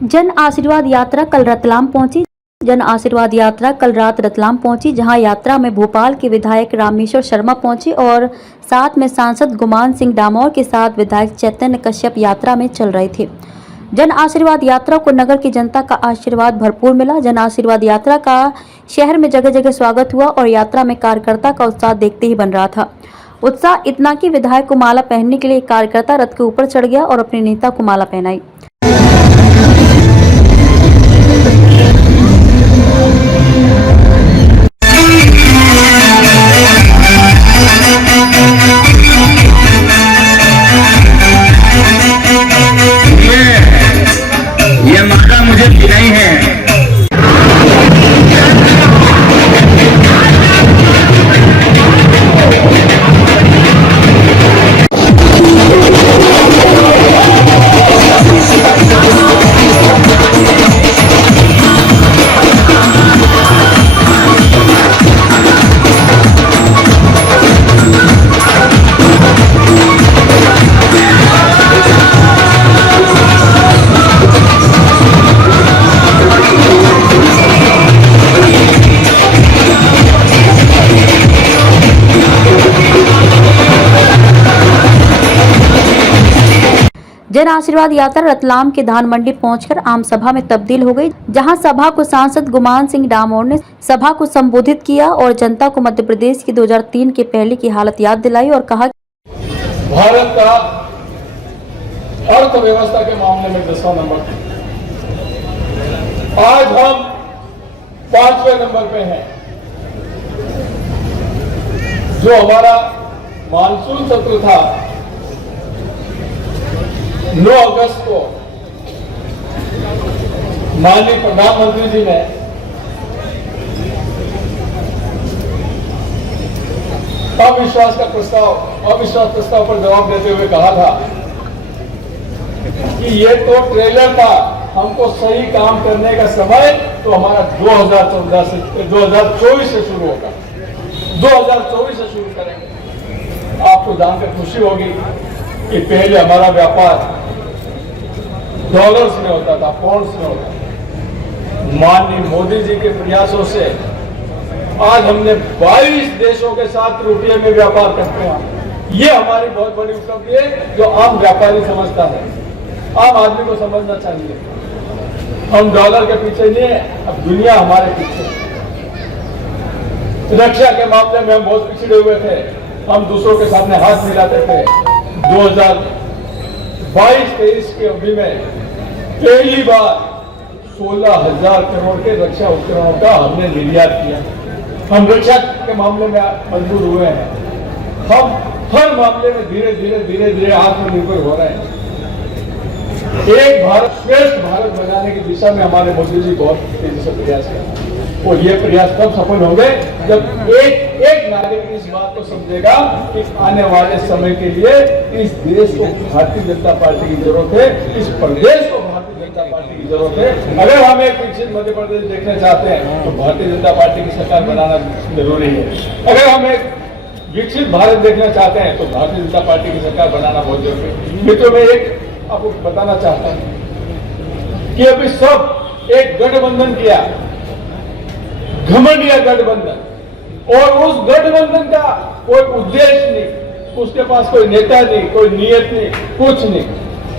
जन आशीर्वाद यात्रा कल रतलाम पहुंची। जन आशीर्वाद यात्रा कल रात रतलाम पहुंची, जहां यात्रा में भोपाल के विधायक रामेश्वर शर्मा पहुंचे और साथ में सांसद गुमान सिंह डामोर के साथ विधायक चैतन्य कश्यप यात्रा में चल रहे थे। जन आशीर्वाद यात्रा को नगर की जनता का आशीर्वाद भरपूर मिला। जन आशीर्वाद यात्रा का शहर में जगह जगह स्वागत हुआ और यात्रा में कार्यकर्ता का उत्साह देखते ही बन रहा था। उत्साह इतना कि विधायक को माला पहनने के लिए एक कार्यकर्ता रथ के ऊपर चढ़ गया और अपने नेता को माला पहनाई। ये माला मुझे पिलाई है। जन आशीर्वाद यात्रा रतलाम के धान मंडी पहुंचकर आम सभा में तब्दील हो गई, जहां सभा को सांसद गुमान सिंह डामोर ने सभा को संबोधित किया और जनता को मध्य प्रदेश की 2003 के पहले की हालत याद दिलाई और कहा भारत का अर्थव्यवस्था के मामले में 10वां नंबर था। आज हम 5वें नंबर पे हैं। जो हमारा मानसून सत्र था 9 अगस्त को माननीय प्रधानमंत्री जी ने अविश्वास प्रस्ताव पर जवाब देते हुए कहा था कि ये तो ट्रेलर था, हमको सही काम करने का समय तो हमारा 2014 से 2024 से शुरू होगा, 2024 से शुरू करेंगे। आपको जानकर खुशी होगी कि पहले हमारा व्यापार डॉलर्स में होता था, पाउंड्स में होता था। माननीय मोदी जी के प्रयासों से आज हमने 22 देशों के साथ रुपये में व्यापार करते हैं। ये हमारी बहुत बड़ी उपलब्धि है जो आम व्यापारी समझता है, आम आदमी को समझना चाहिए। हम डॉलर के पीछे नहीं है, अब दुनिया हमारे पीछे। रक्षा के मामले में हम बहुत पिछड़े हुए थे, हम दूसरों के सामने हाथ मिलाते थे। 2022-23 की अवधि में पहली बार 16,000 करोड़ के रक्षा उपकरणों का हमने निर्यात किया। हम रक्षा के मामले में मजबूर हुए हैं। हम हर मामले में धीरे धीरे आत्मनिर्भर हो रहे हैं। एक भारत श्रेष्ठ भारत बनाने की दिशा में हमारे मोदी जी बहुत तेजी से प्रयास कर रहे हैं। और ये प्रयास तब सफल होंगे जब एक नागरिक इस बात को समझेगा कि आने वाले समय के लिए इस देश को भारतीय जनता पार्टी की जरूरत है, इस प्रदेश को भारतीय जनता पार्टी की जरूरत है। अगर हम एक विकसित मध्य प्रदेश देखना चाहते हैं तो भारतीय जनता पार्टी की सरकार बनाना जरूरी है। अगर हम एक विकसित भारत देखना चाहते हैं तो भारतीय जनता पार्टी की सरकार बनाना बहुत जरूरी है। मित्रों, मैं एक आपको बताना चाहता हूं कि अभी सब एक गठबंधन किया, घमंडिया गठबंधन, और उस गठबंधन का कोई उद्देश्य नहीं, उसके पास कोई नेता नहीं, कोई नियत नहीं, कुछ नहीं,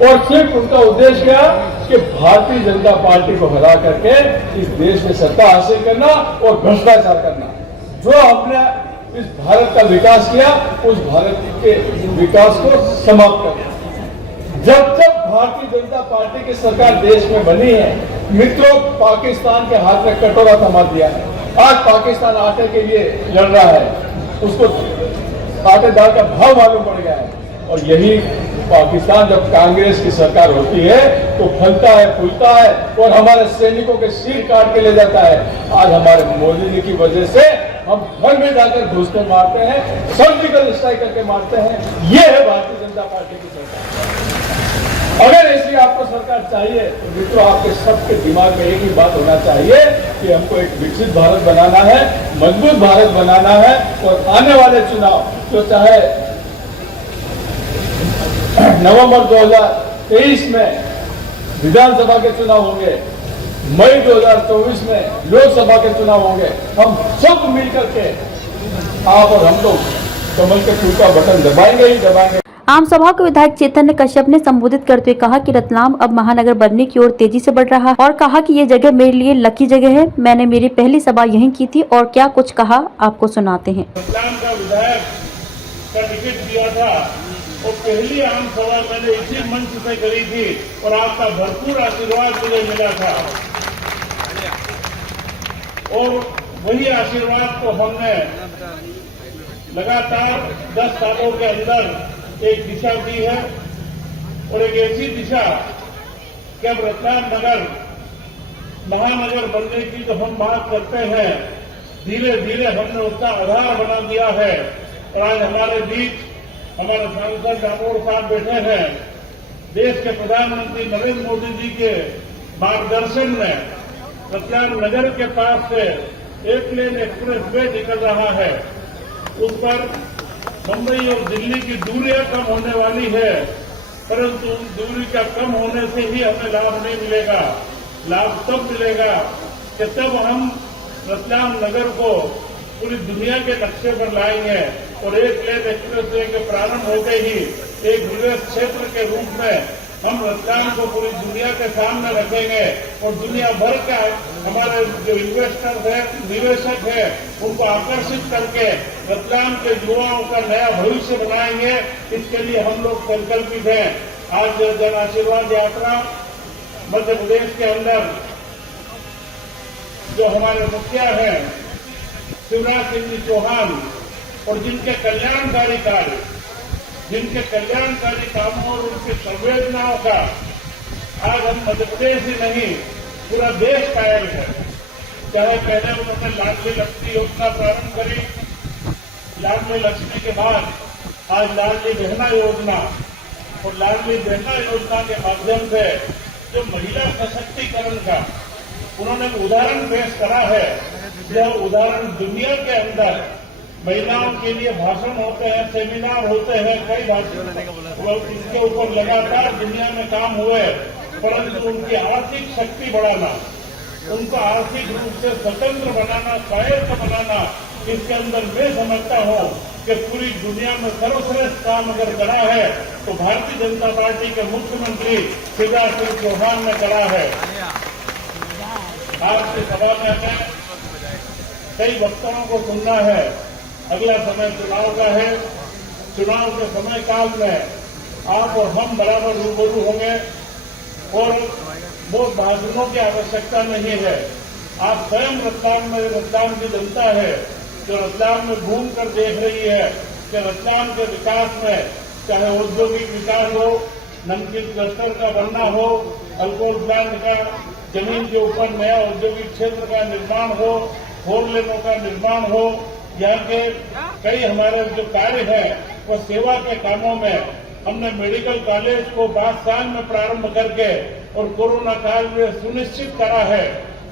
और सिर्फ उनका उद्देश्य क्या कि भारतीय जनता पार्टी को हरा करके इस देश में सत्ता हासिल करना और भ्रष्टाचार करना। जो हमने इस भारत का विकास किया उस भारत के विकास को समाप्त करना। जब तक भारतीय जनता पार्टी की सरकार देश में बनी है, मित्रों, पाकिस्तान के हाथ में कटोरा थमा दिया है। आज पाकिस्तान आटे के लिए लड़ रहा है, उसको आटे दाल का भाव मालूम पड़ गया है। और यही पाकिस्तान जब कांग्रेस की सरकार होती है तो फलता है, फूलता है और हमारे सैनिकों के सिर काट के ले जाता है। आज हमारे मोदी जी की वजह से हम घर में जाकर घुसकर मारते हैं, सर्जिकल स्ट्राइक करके मारते हैं। ये है भारतीय जनता पार्टी की सरकार। अगर ऐसी आपको सरकार चाहिए तो मित्रों, आपके सबके दिमाग में एक ही बात होना चाहिए कि हमको एक विकसित भारत बनाना है, मजबूत भारत बनाना है। और आने वाले चुनाव जो चाहे नवंबर 2023 में विधानसभा के चुनाव होंगे, मई 2024 में लोकसभा के चुनाव होंगे, हम सब मिलकर के आप और हम लोग कमल के फूल का बटन दबाएंगे ही दबाएंगे। आम सभा को विधायक चैतन्य कश्यप ने संबोधित करते हुए कहा कि रतलाम अब महानगर बनने की ओर तेजी से बढ़ रहा है और कहा कि ये जगह मेरे लिए लकी जगह है। मैंने मेरी पहली सभा यहीं की थी और क्या कुछ कहा आपको सुनाते हैं। रतलाम का विधायक का टिकट दिया था और पहली आम सभा मैंने इसी मंच से करी थी और आपका भरपूर आशीर्वाद मुझे मिला था और वही आशीर्वाद को हमने लगातार 10 सालों के अंदर एक दिशा दी है और एक ऐसी दिशा कि अब रतलाम नगर महानगर बनने की तो हम बात करते हैं, धीरे धीरे हमने उसका आधार बना दिया है और आज हमारे बीच हमारे सांसद डामोर साहब बैठे हैं। देश के प्रधानमंत्री नरेंद्र मोदी जी के मार्गदर्शन में रतलाम नगर के पास से एक लेन एक्सप्रेस वे निकल रहा है। उस पर मुंबई और दिल्ली की दूरियां कम होने वाली है, परंतु उन दूरी का कम होने से ही हमें लाभ नहीं मिलेगा। लाभ तब मिलेगा कि तब हम रतलाम नगर को पूरी दुनिया के नक्शे पर लाएंगे और एक लेन एक्सप्रेस वे के प्रारंभ होते ही एक निवेश क्षेत्र के रूप में हम रतलाम को पूरी दुनिया के सामने रखेंगे और दुनिया भर का हमारे जो इन्वेस्टर है, निवेशक है, उनको आकर्षित करके रतलाम के युवाओं का नया भविष्य बनाएंगे। इसके लिए हम लोग संकल्पित हैं। आज जन आशीर्वाद यात्रा मध्य प्रदेश के अंदर जो हमारे मुखिया हैं शिवराज सिंह जी चौहान और जिनके कल्याणकारी कार्य, जिनके कल्याणकारी कामों और उनकी संवेदनाओं का आज हम मध्य प्रदेश ही नहीं पूरा देश कायल है। चाहे पहले उन्होंने लाडली लक्ष्मी योजना प्रारंभ करी, लाडली लक्ष्मी के बाद आज लाडली बहना योजना और लाडली बहना योजना के माध्यम से जो महिला सशक्तिकरण का उन्होंने उदाहरण पेश करा है, यह उदाहरण दुनिया के अंदर महिलाओं के लिए भाषण होते हैं, सेमिनार होते हैं, कई भाषण इसके ऊपर लगातार दुनिया में काम हुए, परंतु उनकी आर्थिक शक्ति बढ़ाना, उनको आर्थिक रूप से स्वतंत्र बनाना, स्वायत्त बनाना, इसके अंदर मैं समझता हूं कि पूरी दुनिया में सर्वश्रेष्ठ काम अगर करा है तो भारतीय जनता पार्टी के मुख्यमंत्री शिवराज सिंह चौहान ने करा है। आज की सभा में हमें कई वक्ताओं को सुनना है। अगला समय चुनाव का है। चुनाव के समय काल में आप और हम बराबर रूबरू होंगे और वो भाषणों की आवश्यकता नहीं है। आप स्वयं रतलाम में, रतलाम की जनता है जो रतलाम में घूम कर देख रही है कि रतलाम के विकास में चाहे औद्योगिक विकास हो, नमकीन क्लस्टर का बनना हो, अल्कोहल प्लांट का, जमीन के ऊपर नया औद्योगिक क्षेत्र का निर्माण हो, 4 लेनों का निर्माण हो, यहाँ के कई हमारे जो कार्य हैं वो सेवा के कामों में हमने मेडिकल कॉलेज को 5 साल में प्रारंभ करके और कोरोना काल में सुनिश्चित करा है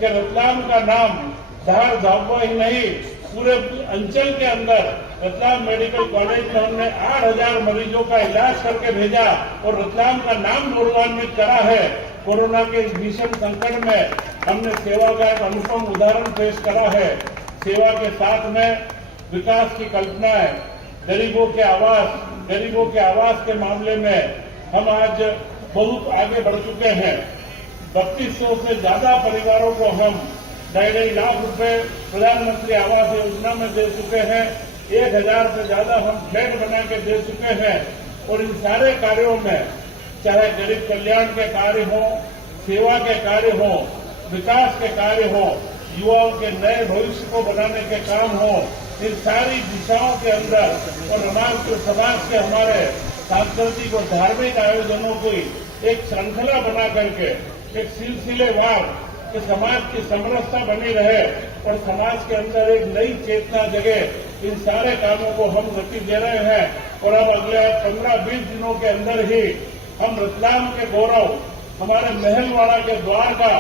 कि रतलाम का नाम धार झाबुआ ही नहीं पूरे अंचल के अंदर रतलाम मेडिकल कॉलेज में हमने 8,000 मरीजों का इलाज करके भेजा और रतलाम का नाम गौरवान्वित करा है। कोरोना के इस भीषण संकट में हमने सेवा का एक अनुपम उदाहरण पेश करा है। सेवा के साथ में विकास की कल्पना है। गरीबों के आवास के मामले में हम आज बहुत आगे बढ़ चुके हैं। 3200 से ज्यादा परिवारों को हम 2.5 लाख रुपए प्रधानमंत्री आवास योजना में दे चुके हैं। 1000 से ज्यादा हम फ्लैट बना के दे चुके हैं और इन सारे कार्यों में चाहे गरीब कल्याण के कार्य हो, सेवा के कार्य हो, विकास के कार्य हो, युवाओं के नए भविष्य को बनाने के काम हो, इन सारी दिशाओं के अंदर और समाज के हमारे सांस्कृतिक और धार्मिक आयोजनों की एक श्रृंखला बना करके एक सिलसिलेवार कि समाज की समरसता बनी रहे और समाज के अंदर एक नई चेतना जगे, इन सारे कामों को हम गति दे रहे हैं। और अब अगले 15-20 दिनों के अंदर ही हम रतलाम के गौरव हमारे महलवाड़ा के द्वार का,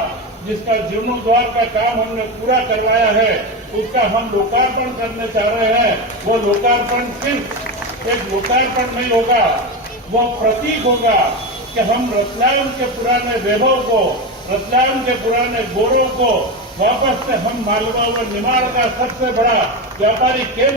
जिसका जीर्णोद्धार का काम हमने पूरा करवाया है, उसका हम लोकार्पण करने चाह रहे हैं। वो लोकार्पण सिर्फ एक लोकार्पण नहीं होगा, वो प्रतीक होगा कि हम रतलाम के पुराने वैभव को, रतलाम के पुराने गौरव को वापस से हम मालवा व निमाड़ का सबसे बड़ा व्यापारी केंद्र